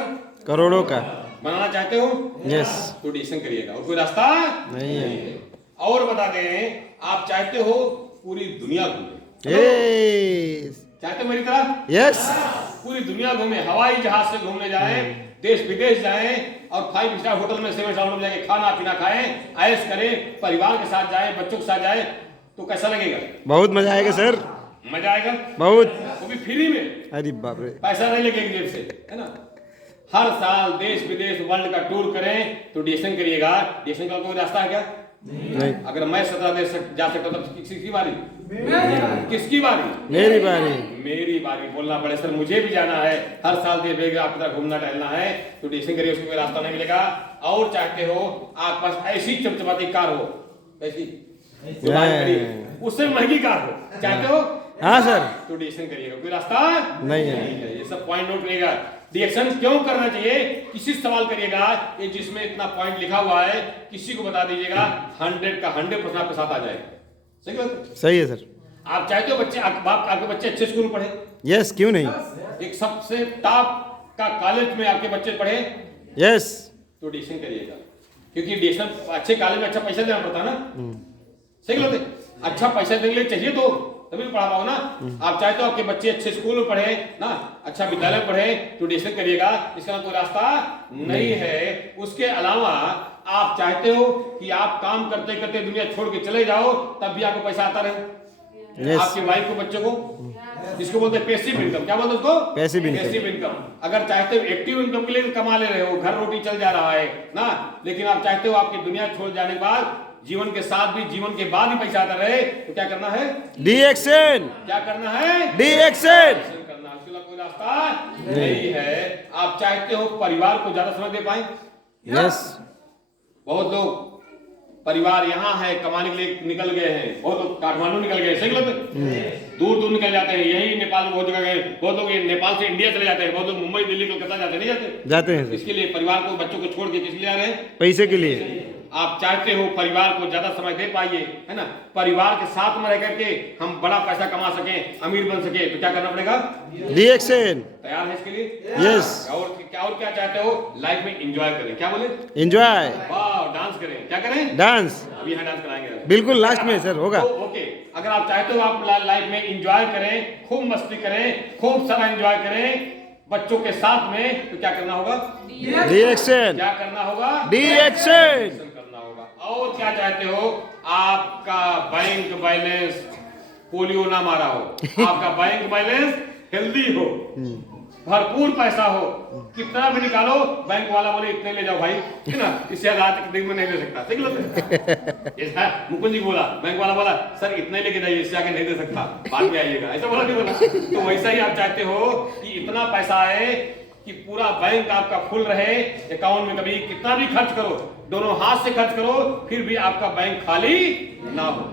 करोड़ों का बनाना चाहते हो? यस। तो डिएक्शन करिएगा, और कोई रास्ता नहीं है। और बता दें, आप चाहते हो पूरी दुनिया घूमे, चाहते हो मेरी तरह? यस। पूरी दुनिया घूमे, हवाई जहाज से घूमने जाए, देश विदेश जाए, और 5 स्टार होटल में 7 स्टार होटल में जाके खाना पीना खाएं, ऐश करें, परिवार के साथ जाए, बच्चों के साथ जाए, तो कैसा लगेगा? बहुत मजा आएगा सर, मजा आएगा बहुत, वो भी फ्री में। अरे बाप रे, पैसा नहीं लगेगा जेब से, है ना। हर साल देश विदेश वर्ल्ड का टूर करें तो डिएक्शन करिएगा। डिएक्शन का कोई रास्ता है क्या? नहीं। अगर मैं 17 देश जा सकता तो किसकी बारी? किसकी बारी? मेरी बारी। मेरी बारी बोलना पड़े, सर मुझे भी जाना है, हर साल देश आपकी तरह घूमना टहलना है, तो डिएक्शन करिए, उसको कोई रास्ता नहीं मिलेगा। और चाहते हो आप पास ऐसी चमचमाती कार हो, ऐसी उससे महंगी कार हो, चाहते हो? हाँ सर। तो डिएक्शन करिएगा, कोई रास्ता नहीं है। ये सब पॉइंट नोट करिएगा। डिएक्शन क्यों करना चाहिए? किसी से सवाल करिएगा, ये जिसमें इतना पॉइंट लिखा हुआ है, किसी को बता दीजिएगा, 100 का 100% आपके साथ आ जाएगा। सही बात? सही है सर। आप चाहते हो बच्चे, आपके बच्चे अच्छे स्कूल में पढ़े? यस, क्यों नहीं। एक सबसे टॉप का कॉलेज में आपके बच्चे पढ़े? यस। तो डिएक्शन करिएगा, क्योंकि डिएक्शन अच्छे कॉलेज में अच्छा पैसा देना पड़ता है ना। सही बात है, अच्छा पैसा देने के लिए चाहिए तो तभी पढ़ा पाओ ना। आप चाहते हो आपके बच्चे अच्छे स्कूल में पढ़े ना, अच्छा विद्यालय पढ़े, तो डिएक्शन करिएगा, इसका कोई रास्ता नहीं है। उसके अलावा आप चाहते हो कि आप काम करते करते दुनिया छोड़ के चले जाओ, तब भी आपको पैसा आता रहे। आपके वाइफ को, बच्चों को, जिसको बोलते हैं पैसिव इनकम, क्या बोलते हैं उसको? Passive income. अगर चाहते हो एक्टिव इनकम के लिए कमा ले रहे हो, घर रोटी चल जा रहा है ना, लेकिन आप चाहते हो आपकी दुनिया छोड़ जाने के बाद, जीवन के साथ भी, जीवन के बाद भी पैसा आता रहे, तो क्या करना है? डिएक्शन। क्या करना है? डिएक्शन करना। उसके कोई रास्ता नहीं है। आप चाहते हो परिवार को ज्यादा समय दे पाए? यस। बहुत लोग परिवार यहाँ है, कमाने के लिए निकल गए हैं, बहुत लोग काठमांडू निकल गए, सही बात है, दूर दूर निकल जाते हैं, यही नेपाल में बहुत जगह गए, बहुत लोग नेपाल से इंडिया चले जाते हैं, बहुत लोग मुंबई दिल्ली कलकत्ता जाते नहीं जाते हैं। इसके लिए परिवार को, बच्चों को छोड़ के किस लिए आ रहे हैं? पैसे के लिए। आप चाहते हो परिवार को ज्यादा समय दे पाइए, है ना, परिवार के साथ में रह करके हम बड़ा पैसा कमा सकें, अमीर बन सके, तो क्या करना पड़ेगा? डिएक्शन। तैयार है इसके लिए? यस। और क्या चाहते हो? लाइफ में एंजॉय करें। क्या बोले? एंजॉय। वाह, डांस करें। क्या करें? डांस। अभी यहाँ डांस कराएंगे, बिल्कुल लास्ट में सर होगा। ओके, अगर आप चाहते हो आप लाइफ में एंजॉय करें, खूब मस्ती करें, खूब सारा एंजॉय करें बच्चों के साथ में, तो क्या करना होगा? डिएक्शन। क्या करना होगा? डिएक्शन करना होगा। और क्या चाहते हो? आपका बैंक बैलेंस पोलियो ना मारा हो, आपका बैंक बैलेंस हेल्दी हो, भरपूर पैसा हो, कितना भी निकालो, बैंक वाला बोले इतने ले जाओ भाई, है ना, इससे आज दिन में नहीं दे सकता। सही है, मुकुंद जी बोला, बैंक वाला बोला सर इतने लेके जाइए, इससे आगे नहीं दे सकता, बाद में आइएगा, ऐसा बोला नहीं बोला? तो वैसा ही आप चाहते हो कि इतना पैसा आए कि पूरा बैंक आपका फुल रहे, अकाउंट में कभी कितना भी खर्च करो, दोनों हाथ से खर्च करो, फिर भी आपका बैंक खाली ना हो।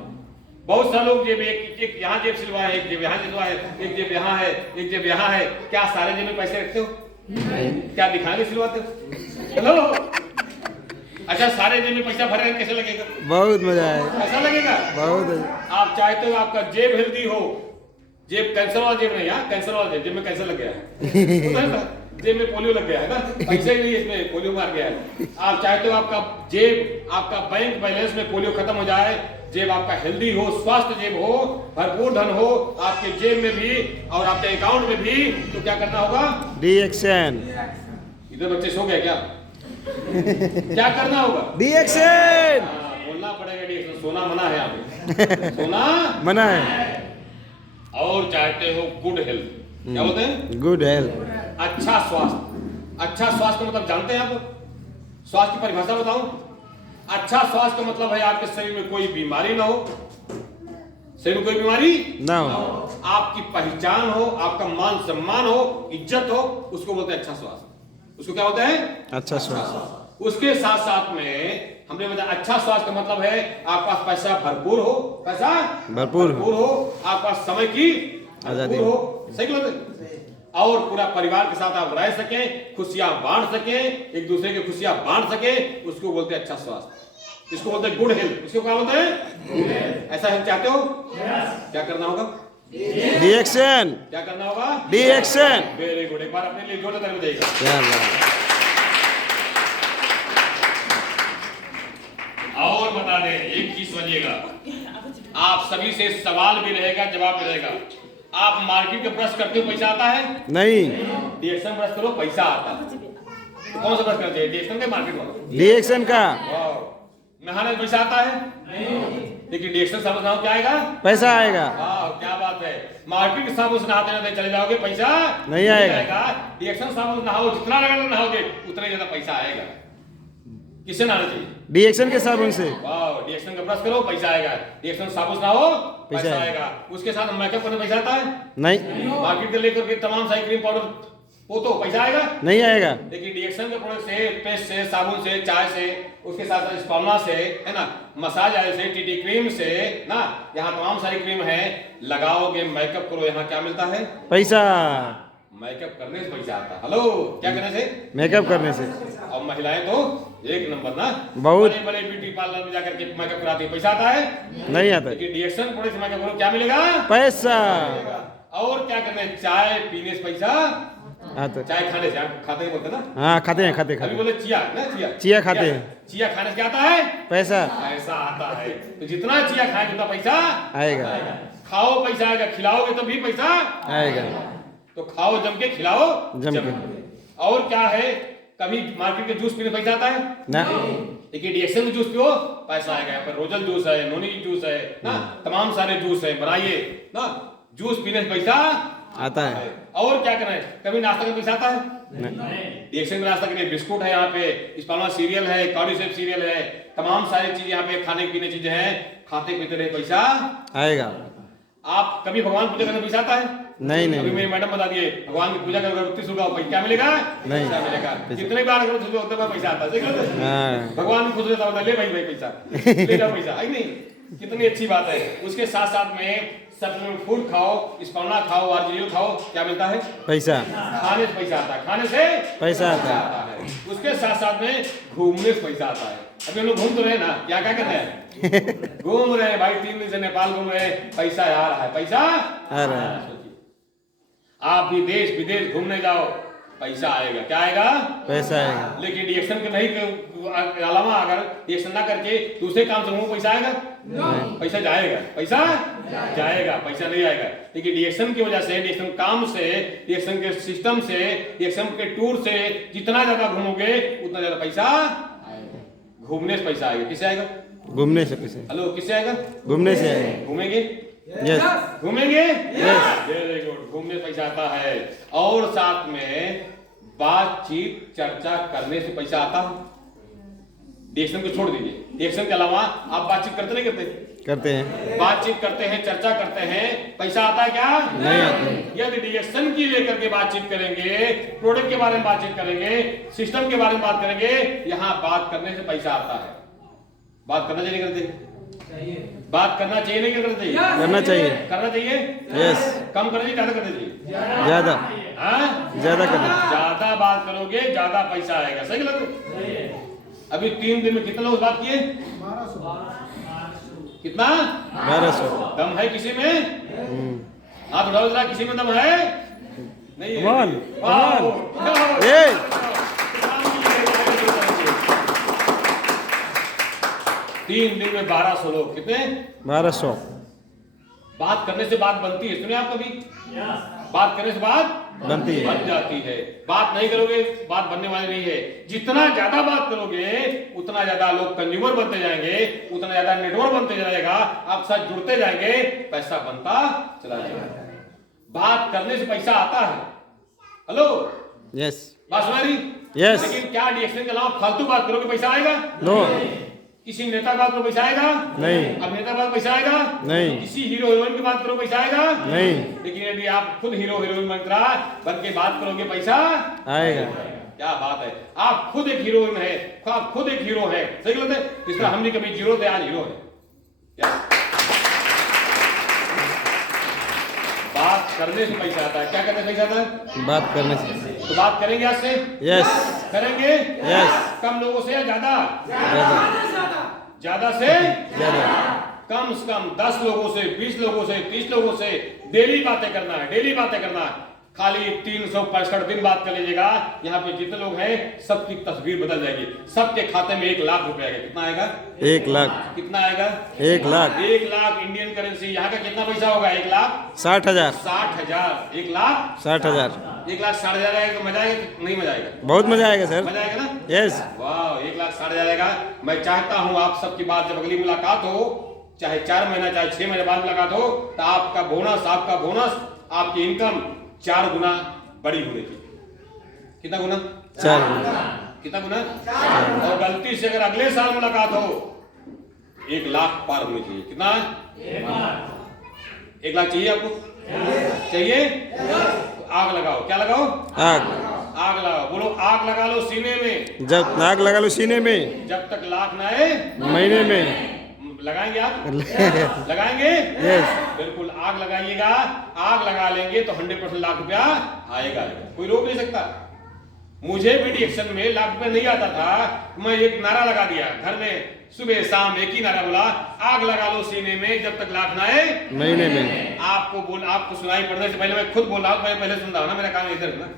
बहुत सारे लोग जेब, एक यहाँ जेब सिलवा है, एक जेब यहाँ सिलवा है, एक जेब यहाँ है, एक जेब यहाँ है, क्या सारे जेब में पैसे रखते हो? क्या दिखाने सिलवाते हो? हेलो, अच्छा सारे जेब में पैसा भरे हैं, कैसे लगेगा? बहुत मजा आया, ऐसा लगेगा? बहुत। आप चाहते हो आपका जेब हेल्दी हो, जेब कैंसर वाला जेब नहीं, हाँ कैंसर वाला जेब में कैंसर लग गया है पता है ना? जेब में पोलियो लग गया है ना, पैसे ही नहीं इसमें पोलियो मार गया है। आप चाहते हो आपका जेब, आपका बैंक बैलेंस में पोलियो खत्म हो जाए, जेब आपका हेल्दी हो, स्वस्थ जेब हो, भरपूर धन हो आपके जेब में भी और आपके अकाउंट में भी, तो क्या करना होगा? डिएक्शन, इधर बच्चे सो गए क्या? क्या करना होगा? डिएक्शन बोलना पड़ेगा डिएक्शन, सोना मना है यहाँ पे सोना मना है। और चाहते हो गुड हेल्थ, क्या बोलते हैं? गुड हेल्थ, अच्छा स्वास्थ्य। अच्छा स्वास्थ्य का मतलब जानते हैं आप? स्वास्थ्य की परिभाषा बताऊं? अच्छा स्वास्थ्य का मतलब है आपके शरीर में कोई बीमारी ना हो, शरीर में कोई बीमारी ना हो, आपकी पहचान हो, आपका मान सम्मान हो, इज्जत हो, उसको बोलते हैं अच्छा स्वास्थ्य। उसको क्या बोलते हैं? अच्छा स्वास्थ्य। उसके साथ साथ में हमने बताया अच्छा स्वास्थ्य का मतलब है आपके पास पैसा भरपूर हो, पैसा भरपूर हो, आपके पास समय की आजादी हो, सही बात है, और पूरा परिवार के साथ आप रह सके, खुशियां बांट सके, एक दूसरे की खुशियां बांट सके, उसको बोलते हैं अच्छा स्वास्थ्य। इसको बोलते हैं गुड हेल्थ। इसको क्या बोलते हैं? ऐसा हेल्थ चाहते हो? क्या करना होगा? डिएक्शन, क्या करना होगा? डिएक्शन। वेरी गुड, एक बार अपने लिए जोर से बताइएगा। क्या बात। और बता दें एक चीज समझिएगा, आप सभी से सवाल भी रहेगा, जवाब भी रहेगा। आप मार्केट के ब्रश करते हो, पैसा आता है? नहीं। डिएक्शन ब्रश करो, पैसा आता है। तो कौन सा ब्रश करते हैं? डिएक्शन के मार्केट वाला? डिएक्शन का। नहाने में पैसा आता है? नहीं। लेकिन डिएक्शन साबुन नहाओ, क्या आएगा? पैसा आएगा। वाह क्या बात है, मार्केट के साबुन से नहाते नहाते चले जाओगे, पैसा नहीं आएगा। डिएक्शन साबुन नहाओ, जितना लगाना नहाओगे उतना ही ज्यादा पैसा आएगा। किससे नहाना चाहिए? डिएक्शन के साबुन से। वाह, डिएक्शन का ब्रश करो, पैसा आएगा। डिएक्शन साबुन नहाओ, पैसा आएगा। उसके साथ मेकअप करने पैसा आता है? नहीं। मार्केट से लेकर के तमाम सारी क्रीम पाउडर वो तो पैसा आएगा? नहीं आएगा। लेकिन डिएक्शन के प्रोडक्ट से, पेस्ट से, साबुन से, चाय से, उसके साथ साथ स्पामा से, है ना, मसाज ऑयल से, टीटी क्रीम से, ना, यहाँ तमाम सारी क्रीम है, लगाओगे, मेकअप करो, यहाँ क्या मिलता है? पैसा। मेकअप करने से पैसा आता है। हेलो, क्या करने से? मेकअप करने से। और महिलाएं तो एक नंबर ना, बहुत बड़े बड़े ब्यूटी पार्लर में जाकर के मेकअप कराती है, पैसा आता है? नहीं आता। लेकिन डिएक्शन प्रोडक्ट से मेकअप करो, क्या मिलेगा? पैसा। और क्या करना है? चाय पीने से पैसा आता है। चाय खाने से, खाते हैं बोलते ना? हाँ खाते हैं, खाते हैं। अभी बोले चिया ना, चिया खाते हैं। चिया खाने से क्या आता है? पैसा। पैसा आता है। तो जितना चिया खाएंगे उतना पैसा आएगा। खाओ पैसा आएगा, खिलाओगे तो भी पैसा आएगा। तो खाओ जम के, खिलाओ जम के। और क्या है, कभी मार्केट के जूस पीने पैसा आता है ना? लेकिन डिएक्शन में जूस पियो, पैसा आएगा। यहाँ पर रोजल जूस है, नोनी जूस है ना, तमाम सारे जूस है, बनाइए ना, जूस पीने से पैसा आता है। और क्या करना है, कभी नाश्ता का पैसा आता है? डिएक्शन में नाश्ता के लिए बिस्कुट है, यहाँ पे स्पामा सीरियल है, कॉर्डिसेप सीरियल है, तमाम सारी चीजें यहाँ पे खाने पीने चीजें हैं, खाते पीते रहे पैसा आएगा। आप कभी भगवान पूजा करने पैसा आता है? नहीं नहीं। अभी मेरी मैडम बता दिए, भगवान की पूजा करोगे 31 रुपया, क्या मिलेगा? नहीं पैसा मिलेगा। कितने बार करो उतने बार पैसा आता है। भगवान खुद देता होता, ले भाई भाई पैसा, ले जाओ पैसा, है नहीं? कितनी अच्छी बात है। उसके साथ साथ में सप्लीमेंट फूड खाओ, स्पाउना खाओ, आर्जिनियल खाओ, क्या मिलता है? पैसा। खाने से पैसा आता है, खाने से पैसा आता है। उसके साथ साथ में घूमने से पैसा आता है। अभी हम लोग घूम तो रहे ना, क्या क्या कर रहे हैं? घूम रहे हैं भाई, 3 दिन से नेपाल घूम रहे हैं, पैसा आ रहा है, पैसा आ रहा है। आप भी देश विदेश घूमने जाओ, पैसा आएगा, क्या आएगा? पैसा आएगा। लेकिन डिएक्शन के नहीं के अलावा अगर डिएक्शन ना करके दूसरे काम से घूमो, पैसा आएगा? पैसा जाएगा, पैसा जाएगा, पैसा नहीं आएगा। लेकिन डिएक्शन की वजह से, डिएक्शन काम से, डिएक्शन के सिस्टम से, डिएक्शन के टूर से जितना ज्यादा घूमोगे उतना ज्यादा पैसा घूमने से पैसा आएगा। किससे आएगा? घूमने से पैसा। हेलो, किससे आएगा? घूमने से आएगा। घूमेंगे? यस। घूमेंगे? यस। वेरी गुड, घूमने से पैसा आता है। और साथ में बातचीत चर्चा करने से पैसा आता है। डिएक्शन को छोड़ दीजिए, डिएक्शन के अलावा आप बातचीत करते नहीं करते? करते हैं। बातचीत करते हैं, चर्चा करते हैं, पैसा आता है क्या? नहीं आता। यदि डिएक्शन की लेकर के बातचीत करेंगे, प्रोडक्ट के बारे में बातचीत करेंगे, सिस्टम के बारे में बात करेंगे, यहाँ बात करने से पैसा आता है। बात करना चाहिए, करते बात करना चाहिए, नहीं करना चाहिए? करना चाहिए। करना चाहिए? यस। कम करना चाहिए, ज्यादा करना चाहिए? ज्यादा। हाँ, ज्यादा करना। ज्यादा बात करोगे ज्यादा पैसा आएगा, सही गलत? अभी 3 दिन में कितने लोग बात किए? 1200। कितना? 1200। दम है किसी में? हाथ उठाओ जरा, किसी में दम है? नहीं है। कमान, वाओ। कमान। ए! 3 दिन में 1200 लोग। कितने? 1200। बात करने से बात बनती है, सुने आप कभी? बात करने से बात बनती है। बन जाती है। बात नहीं करोगे बात बनने वाली नहीं है। जितना ज्यादा बात करोगे उतना ज्यादा लोग कंज्यूमर बनते जाएंगे, उतना ज्यादा नेटवर्क बनते जाएगा, आप साथ जुड़ते जाएंगे, पैसा बनता चला जाएगा। बात करने से पैसा आता है। Hello, yes. बात सुना रही? Yes. लेकिन क्या डिएक्शन के अलावा फालतू बात करोगे पैसा आएगा? नो। किसी नेता की बात करो पैसा आएगा? नहीं। अभिनेता की बात पैसा आएगा? नहीं। किसी हीरो हीरोइन की बात करो पैसा आएगा? नहीं। लेकिन यदि आप खुद हीरो हीरोइन बन के बात करोगे पैसा आएगा। क्या बात है। आप खुद एक हीरोइन है, आप खुद एक हीरो है। सही गलत है? इस तरह हम भी कभी जीरो थे, आज हीरो है। क्या? बात करने से पैसा आता है। क्या करने से पैसा आता है? बात करने से। तो बात करेंगे आज से? यस। करेंगे? यस। कम लोगों से या ज्यादा? ज़्यादा। ज्यादा से ज़्यादा। कम से कम 10 लोगों से, 20 लोगों से, 30 लोगों से डेली बातें करना है। डेली बातें करना है। खाली 365 दिन बात कर लीजिएगा। यहाँ पे जितने लोग हैं सबकी तस्वीर बदल जाएगी। सबके खाते में 1 लाख रुपए आएगा। कितना आएगा? 1 लाख। कितना आएगा? 1 लाख। 1 lakh Indian currency. यहाँ का कितना पैसा होगा? 1 लाख 60,000। 60,000। 1 लाख 60,000। 1 लाख 60,000 आएगा। तो मजा आएगा कि नहीं मजा आएगा? बहुत मजा आएगा सर। मजा आएगा ना? यस। वाह, 1 लाख 60,000 आएगा। मैं चाहता हूँ आप सबकी बात जब अगली मुलाकात हो, चाहे 4 महीना चाहे 6 महीने बाद मुलाकात हो, तो आपका बोनस आपकी इनकम 4 गुना बड़ी होने की। कितना गुना? 4। कितना गुना? और गलती से अगर अगले साल मुलाकात हो 1 लाख पार होनी चाहिए। कितना? 1 लाख चाहिए आपको? चाहिए? तो आग लगाओ। क्या लगाओ? आग लगाओ। बोलो आग लगा लो सीने में। जब आग लगा लो सीने में, जब तक लाख ना आए महीने में। लगाएंगे आप? लगाएंगे? यस। बिल्कुल आग लगाइएगा। आग लगा लेंगे तो 100% लाख रुपया आएगा। कोई रोक नहीं सकता। मुझे भी डिएक्शन में लाख रुपया नहीं आता था। मैं एक नारा लगा दिया घर में, सुबह शाम एक ही नारा बोला, आग लगा लो सीने में जब तक लाख ना आए महीने में। आपको सुनाई पड़ने से पहले मैं खुद बोल रहा हूँ। मैं पहले सुन रहा हूँ ना, मेरा काम इधर है ना।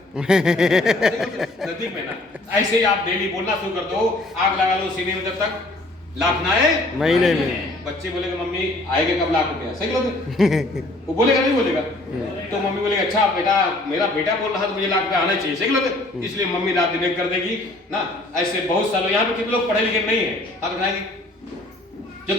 नजदीक में ना। ऐसे ही आप डेली बोलना शुरू कर दो, आग लगा लो सीने में जब तक लाख ना आए महीने में। बच्चे बोलेगा मम्मी आएगा कब लाख रुपया? सही गलत? वो बोलेगा नहीं बोलेगा? तो मम्मी बोलेगा अच्छा बेटा, मेरा बेटा बोल रहा है तो मुझे लाख रुपया आना चाहिए। सही गलत? इसलिए मम्मी रात दिन एक कर देगी ना। ऐसे बहुत सालों यहाँ पे कितने लोग पढ़े लिखे नहीं है? आप बताएंगे